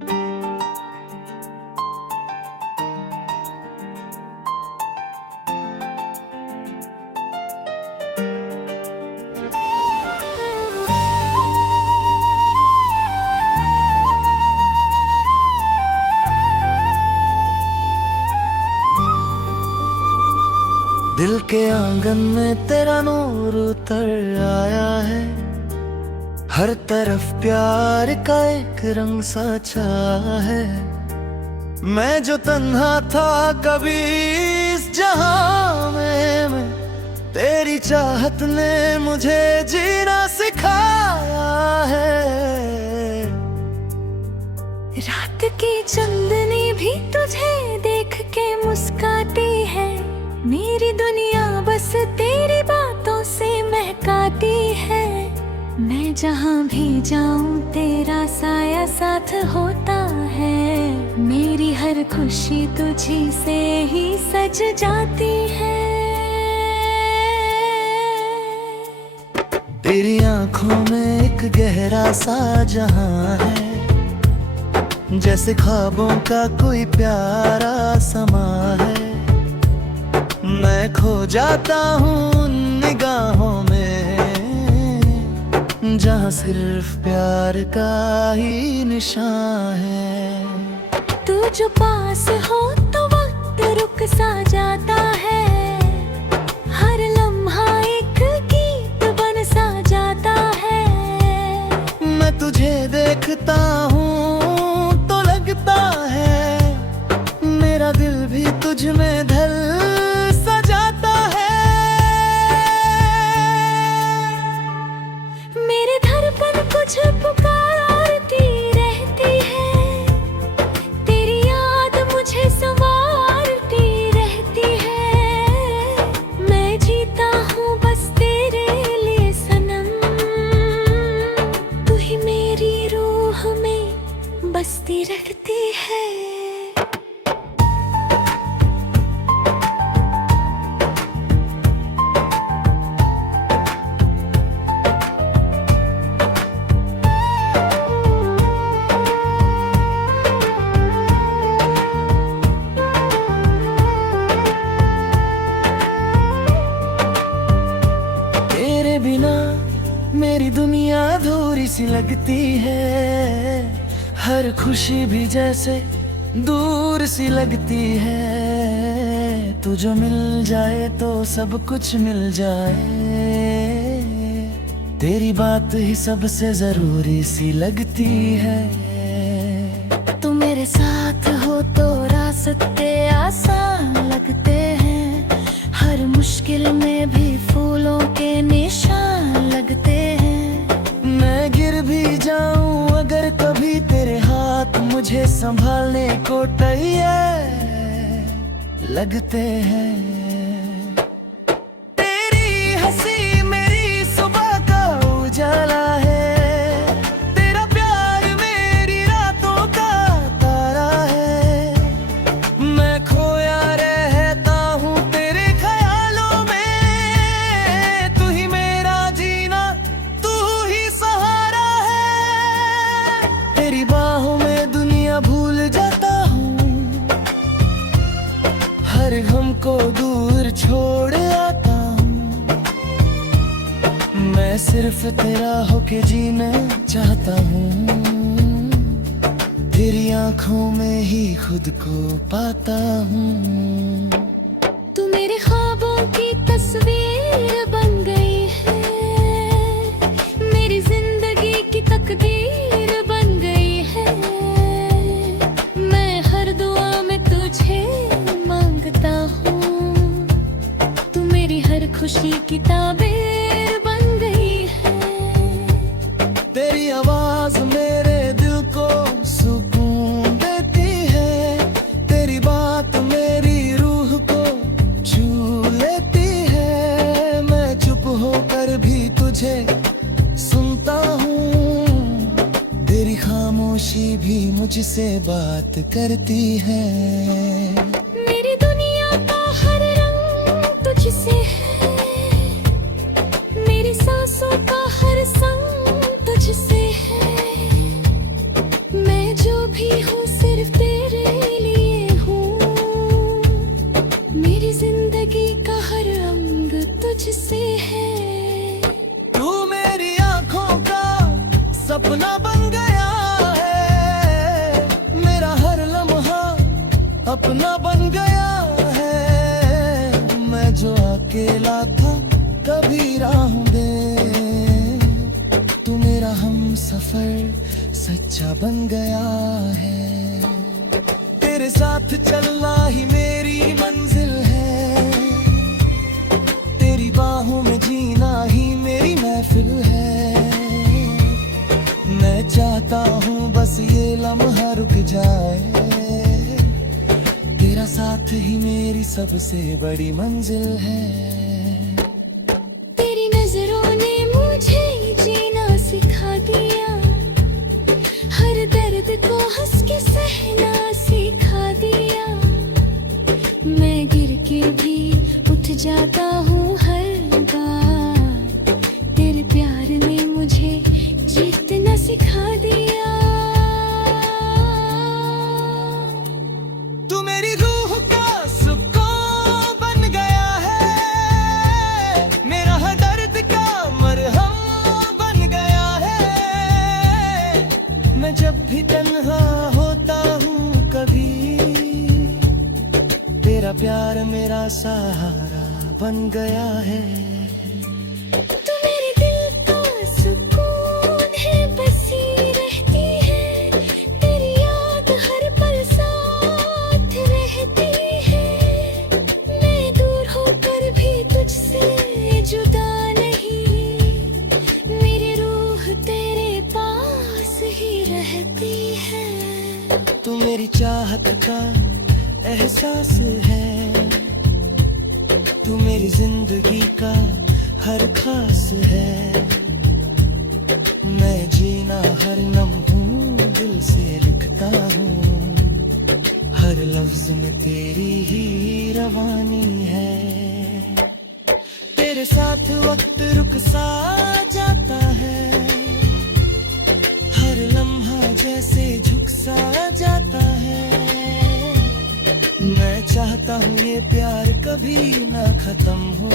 दिल के आंगन में तेरा नूर उतर आया है, हर तरफ प्यार का एक रंग सा छाया है। मैं जो तन्हा था कभी इस जहां में, तेरी चाहत ने मुझे जीना सिखाया है। रात की चांदनी भी तुझे देख के मुस्काती है, मेरी दुनिया बस तेरी बातों से महकाती है। मैं जहाँ भी जाऊँ तेरा साया साथ होता है, मेरी हर खुशी तुझी से ही सज जाती है। तेरी आंखों में एक गहरा सा जहां है, जैसे ख्वाबों का कोई प्यारा समा है। मैं खो जाता हूँ निगाहों में, जहाँ सिर्फ प्यार का ही निशान है। तू जो पास हो तो वक्त रुक सा जाता है, हर लम्हा एक गीत बन सा जाता है। मैं तुझे देखता हूँ तो लगता है, मेरा दिल भी तुझ में ढल पुकारती रहती है, तेरी याद मुझे संवारती रहती है। मैं जीता हूँ बस तेरे लिए सनम, तू ही मेरी रूह में बसती रहती है। बिना मेरी दुनिया अधूरी सी लगती है, हर खुशी भी जैसे दूर सी लगती है। तू जो मिल जाए तो सब कुछ मिल जाए, तेरी बात ही सबसे जरूरी सी लगती है। तू मेरे साथ हो तो रास्ते आसान लगते हैं, हर मुश्किल में भी फूलों के निशान लगते हैं। मैं गिर भी जाऊं अगर कभी, तेरे हाथ मुझे संभालने को तैयार लगते हैं। तेरी हंसी मेरी सुबह का उजाला है, तेरा प्यार मेरी रातों का तारा है। मैं खोया रहता हूँ तेरे ख्यालों में, तू ही मेरा जीना, तू ही सहारा है। तेरी बाहों में दुनिया भूल जाता हूँ, हर गम को दूर छोड़ आता हूँ। मैं सिर्फ तेरा होके जीना चाहता हूँ, तेरी आंखों में ही खुद को पाता हूँ। तू मेरे ख्वाबों की तस्वीर बन गई है, मेरी जिंदगी की तकदीर बन गई है। मैं हर दुआ में तुझे मांगता हूँ, तू मेरी हर खुशी की ताबीर बन गई है। तेरी आवाज मेरे दिल को सुकून देती है, तेरी बात मेरी रूह को छू लेती है। मैं चुप होकर भी तुझे सुनता हूँ, तेरी खामोशी भी मुझसे बात करती है। मेरी दुनिया का हर रंग तुझसे है, मेरी सांसों का हर संग तुझसे है। मैं जो भी भी हूँ सिर्फ तेरे लिए हूँ। मेरी जिंदगी का हर अंग तुझसे है। तू मेरी आंखों का सपना बन गया है, मेरा हर लम्हा अपना बन गया है। मैं जो अकेला था कभी राहों दे, तू मेरा हम सफर सच्चा बन गया है। तेरे साथ चलना ही मेरी मंजिल है, तेरी बाहों में जीना ही मेरी महफिल है। मैं चाहता हूँ बस ये लम्हा रुक जाए, तेरा साथ ही मेरी सबसे बड़ी मंजिल है। तेरी नजरों ने मुझे जीना सिखा दिया, हर दर्द को हंस के सहना सिखा दिया। मैं गिर के भी उठ जाता हूँ हर बार, तेरे प्यार ने मुझे जीतना सिखा दिया। तू मेरी रूह का सुकून बन गया है, मेरा हर दर्द का मरहम बन गया है। मैं जब भी तन्हा होता हूँ कभी, तेरा प्यार मेरा सहारा बन गया है। तू मेरे दिल का सुकून है, बसी रहती है, तेरी याद हर पल साथ रहती है। मैं दूर होकर भी तुझसे जुदा नहीं, मेरी रूह तेरे पास ही रहती है। तू मेरी चाहत का एहसास है, तू मेरी जिंदगी का हर खास है। मैं जीना हर लम्हों दिल से लिखता हूँ, हर लफ्ज में तेरी ही रवानी है। तेरे साथ वक्त रुक सा जाता है, हर लम्हा जैसे झुक सा जाता है। मैं चाहता हूँ ये प्यार कभी ना खत्म हो,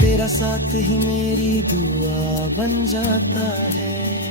तेरा साथ ही मेरी दुआ बन जाता है।